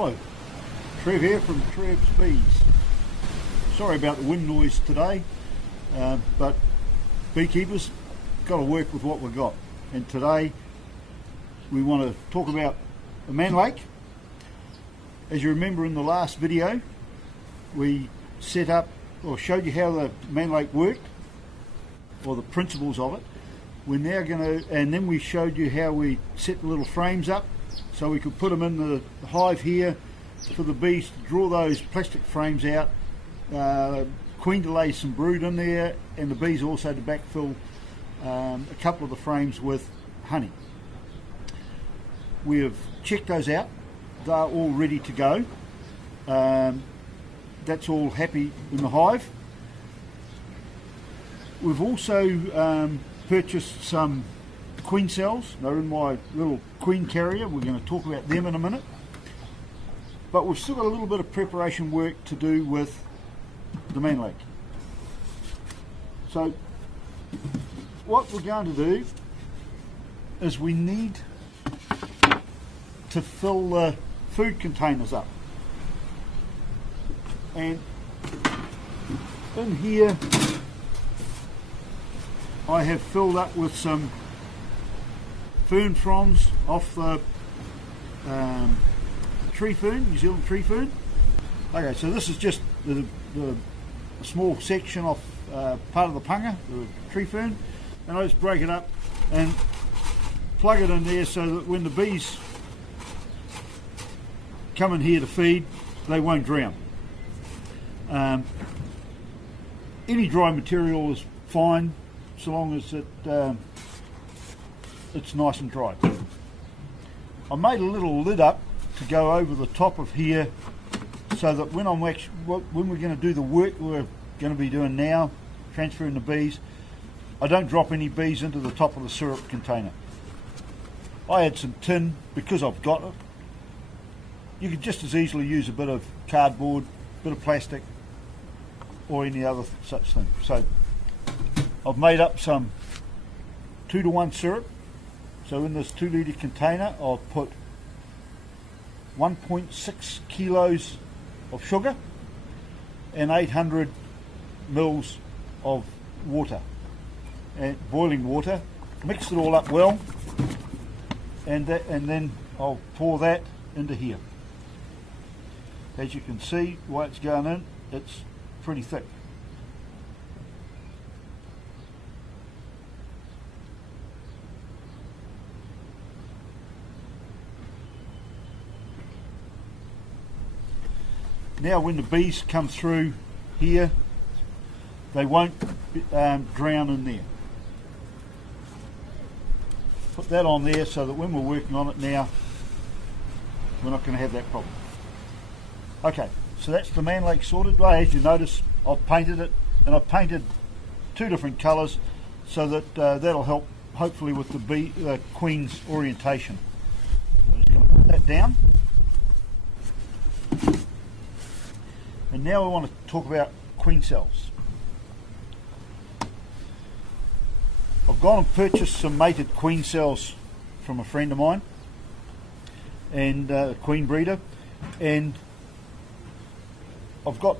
Hello, Trev here from Trevs Bees. Sorry about the wind noise today, but beekeepers got to work with what we've got. And today we want to talk about the Mann Lake. As you remember in the last video, we set up or showed you how the Mann Lake worked, or the principles of it. We're now going to, and then we showed you how we set the little frames up so we could put them in the hive here for the bees to draw those plastic frames out, queen to lay some brood in there, and the bees also to backfill a couple of the frames with honey. We have checked those out, they're all ready to go. That's all happy in the hive. We've also purchased some queen cells. They're in my little queen carrier. We're going to talk about them in a minute. But we've still got a little bit of preparation work to do with the Mann Lake. So what we're going to do is we need to fill the food containers up. And in here I have filled up with some fern fronds off the tree fern, New Zealand tree fern. Okay, so this is just the small section off part of the punga, the tree fern, and I just break it up and plug it in there so that when the bees come in here to feed, they won't drown. Any dry material is fine so long as it's nice and dry. I made a little lid up to go over the top of here so that when we're going to do the work we're going to be doing now, transferring the bees, I don't drop any bees into the top of the syrup container. I had some tin because I've got it. You could just as easily use a bit of cardboard, bit of plastic, or any other such thing. So I've made up some 2-to-1 syrup. So in this 2-litre container I've put 1.6 kilos of sugar and 800 mils of water, and boiling water. Mix it all up well, and then I'll pour that into here. As you can see, the way it's going in, it's pretty thick. Now when the bees come through here, they won't drown in there. Put that on there so that when we're working on it now, we're not going to have that problem. Okay, so that's the Mann Lake sorted. Well, as you notice, I've painted it, and I've painted 2 different colours so that that'll help hopefully with the queen's orientation. I'm just going to put that down. And now we want to talk about queen cells. I've gone and purchased some mated queen cells from a friend of mine, and a queen breeder, and I've got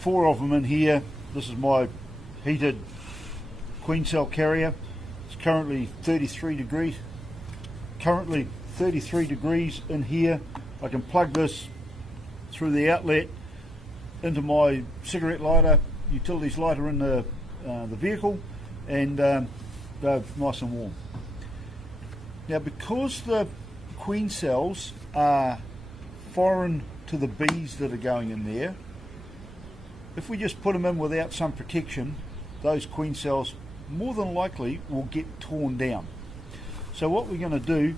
4 of them in here. This is my heated queen cell carrier. It's currently 33 degrees. Currently 33 degrees in here. I can plug this through the outlet into my cigarette lighter, utilities lighter in the vehicle, and they're nice and warm. Now, because the queen cells are foreign to the bees that are going in there, if we just put them in without some protection, those queen cells more than likely will get torn down. So what we're going to do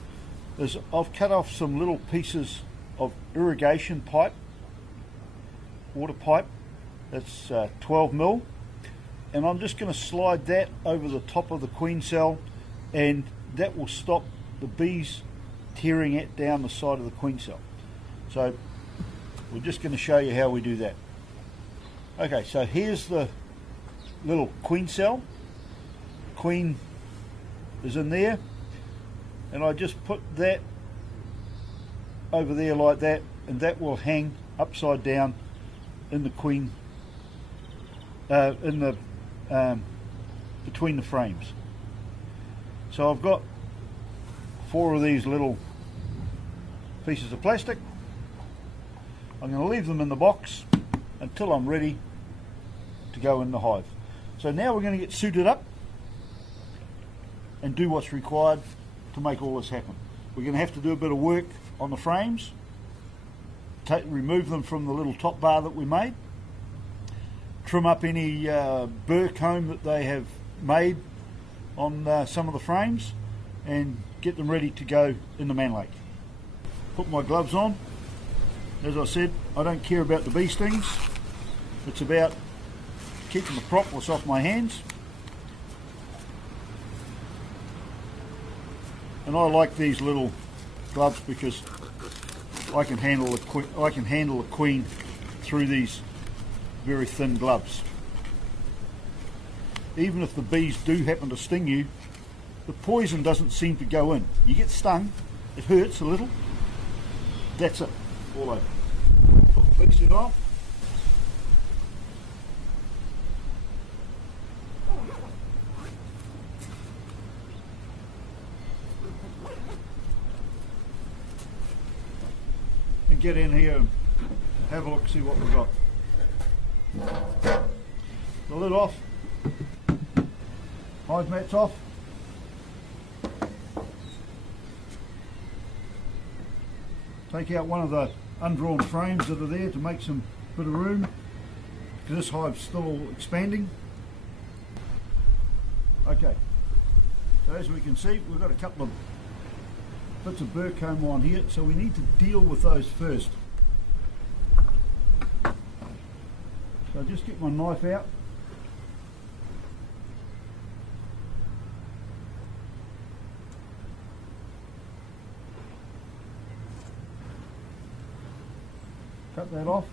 is I've cut off some little pieces of irrigation pipe, water pipe, that's 12 mil, and I'm just going to slide that over the top of the queen cell, and that will stop the bees tearing it down the side of the queen cell. So we're just going to show you how we do that. Okay, so here's the little queen cell. Queen is in there, and I just put that over there like that, and that will hang upside down in the queen, between the frames. So I've got 4 of these little pieces of plastic. I'm going to leave them in the box until I'm ready to go in the hive. So now we're going to get suited up and do what's required to make all this happen. We're going to have to do a bit of work on the frames, remove them from the little top bar that we made, trim up any burr comb that they have made on some of the frames, and get them ready to go in the Mann Lake. Put my gloves on. As I said, I don't care about the bee stings. It's about keeping the propolis off my hands. And I like these little gloves because I can handle a queen through these very thin gloves. Even if the bees do happen to sting you, the poison doesn't seem to go in. You get stung, it hurts a little. That's it, all over. Put the bee suit on. And get in here and have a look, see what we've got. The lid off. Hive mats off. Take out one of the undrawn frames that are there to make some bit of room, because this hive's still expanding. Okay, so as we can see, we've got a couple of bits of burr comb on here, so we need to deal with those first. So just get my knife out. Cut that off.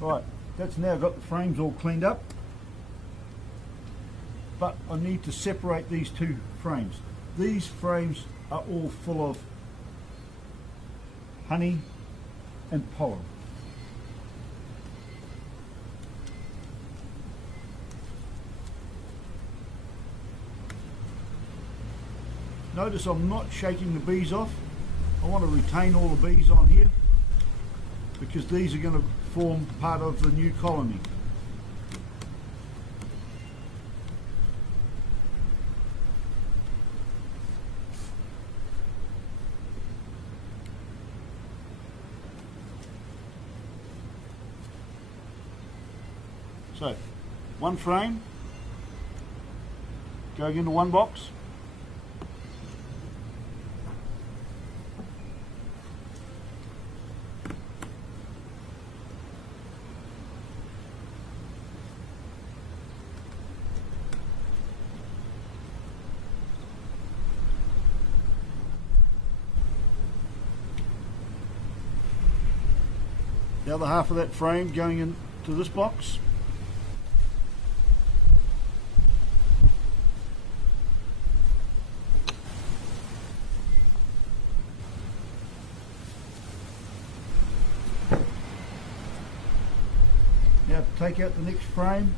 Right, that's now got the frames all cleaned up, but I need to separate these 2 frames. These frames are all full of honey and pollen. Notice I'm not shaking the bees off. I want to retain all the bees on here because these are going to form part of the new colony. So, 1 frame going into 1 box. The other half of that frame going into this box. Now take out the next frame.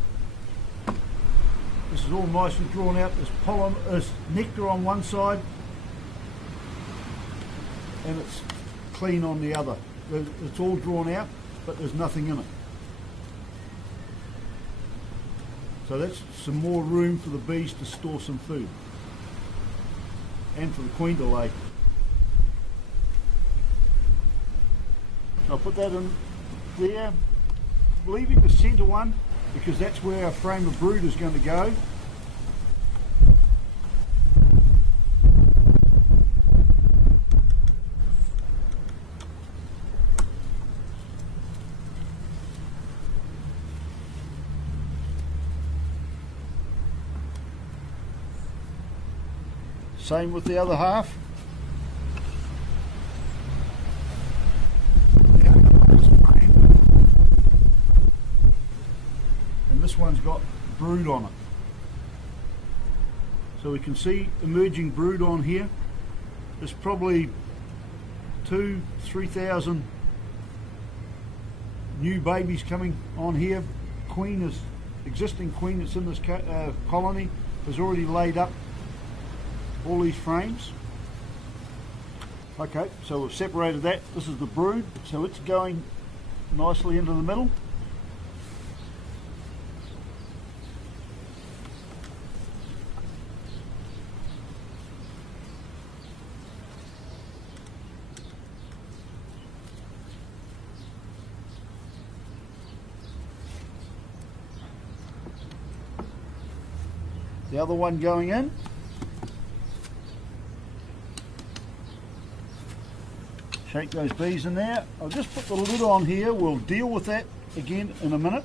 This is all nicely drawn out. There's pollen, there's nectar on one side, and it's clean on the other. It's all drawn out, but there's nothing in it. So that's some more room for the bees to store some food and for the queen to lay. So I'll put that in there, leaving the centre one because that's where our frame of brood is going to go. Same with the other half. Now, this one's got brood on it. So we can see emerging brood on here. There's probably 2,000-3,000 new babies coming on here. Existing queen that's in this colony has already laid up all these frames. Okay, so we've separated that. This is the brood, so it's going nicely into the middle. The other one going in. Shake those bees in there. I'll just put the lid on here. We'll deal with that again in a minute.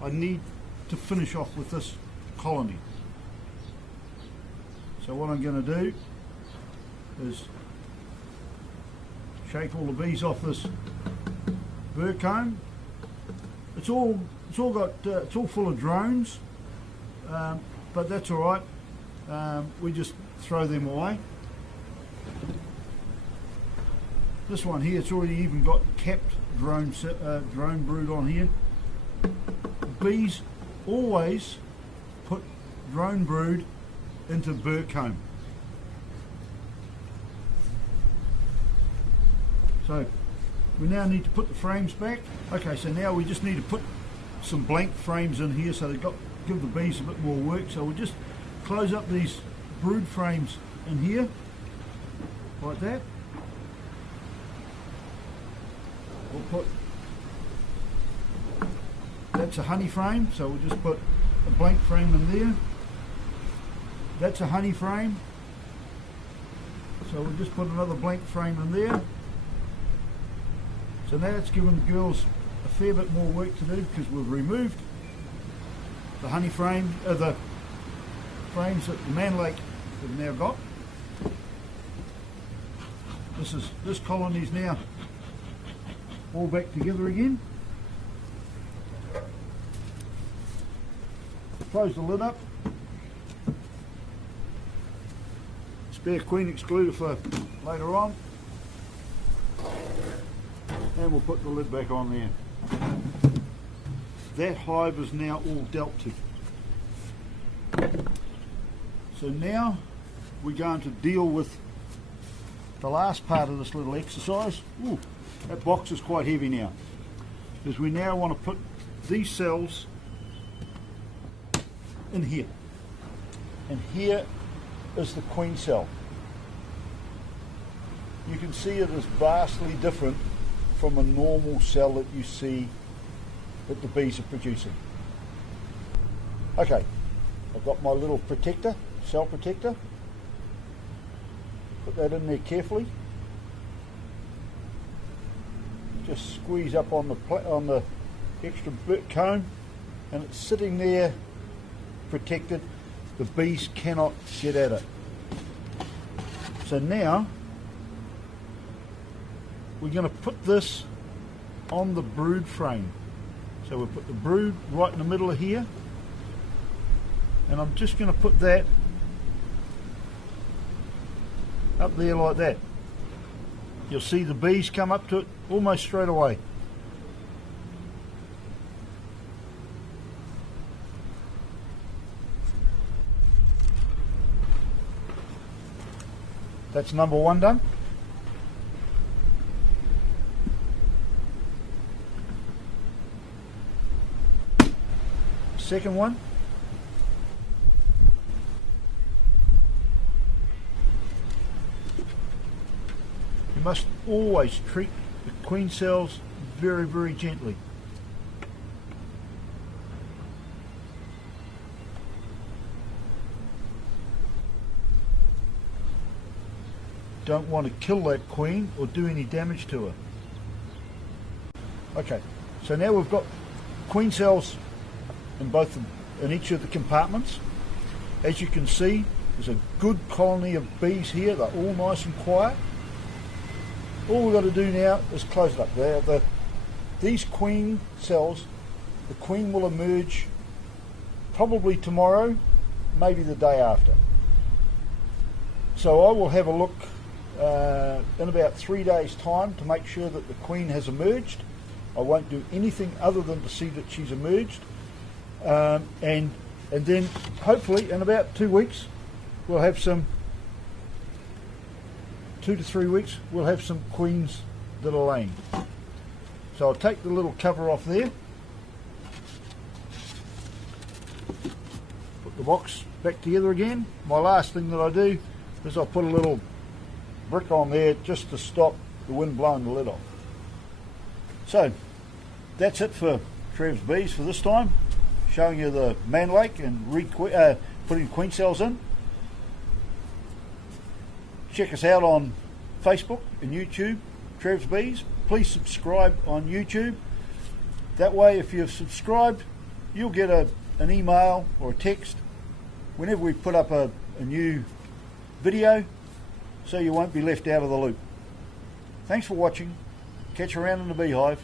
I need to finish off with this colony. So what I'm going to do is shake all the bees off this burr comb. It's all full of drones, but that's all right. We just throw them away. This one here, it's already even got capped drone brood on here. Bees always put drone brood into burr comb. So we now need to put the frames back. Okay, so now we just need to put some blank frames in here so give the bees a bit more work. So we'll just close up these brood frames in here like that. We'll put, that's a honey frame, so we'll just put a blank frame in there. That's a honey frame, so we'll just put another blank frame in there. So now it's given the girls a fair bit more work to do because we've removed the honey frame, the frames that the Mann Lake have now got. This colony's now all back together again. Close the lid up. Spare queen excluder for later on. And we'll put the lid back on there. That hive is now all dealt to. So now we're going to deal with the last part of this little exercise. Ooh, that box is quite heavy now, because we now want to put these cells in here. And here is the queen cell. You can see it is vastly different from a normal cell that you see that the bees are producing. Okay, I've got my little protector, cell protector. Put that in there carefully. Just squeeze up on the extra bit comb, and it's sitting there protected. The bees cannot get at it. So now we're going to put this on the brood frame. So we'll put the brood right in the middle of here, and I'm just going to put that up there like that. You'll see the bees come up to it almost straight away. That's number one done. Second one. You must always treat the queen cells very, very gently. Don't want to kill that queen or do any damage to her. Okay, so now we've got queen cells in each of the compartments. As you can see, there's a good colony of bees here. They're all nice and quiet. All we've got to do now is close it up. these queen cells, the queen will emerge probably tomorrow, maybe the day after. So I will have a look in about 3 days' time to make sure that the queen has emerged. I won't do anything other than to see that she's emerged, and then hopefully in about 2 weeks we'll have some 2 to 3 weeks we'll have some queens that are laying. So I'll take the little cover off there, put the box back together again. My last thing that I do is I'll put a little brick on there just to stop the wind blowing the lid off. So that's it for Trevs Bees for this time, showing you the Mann Lake and putting queen cells in. Check us out on Facebook and YouTube, Trevs Bees. Please subscribe on YouTube. That way, if you've subscribed, you'll get an email or a text whenever we put up a new video, so you won't be left out of the loop. Thanks for watching. Catch you around in the beehive.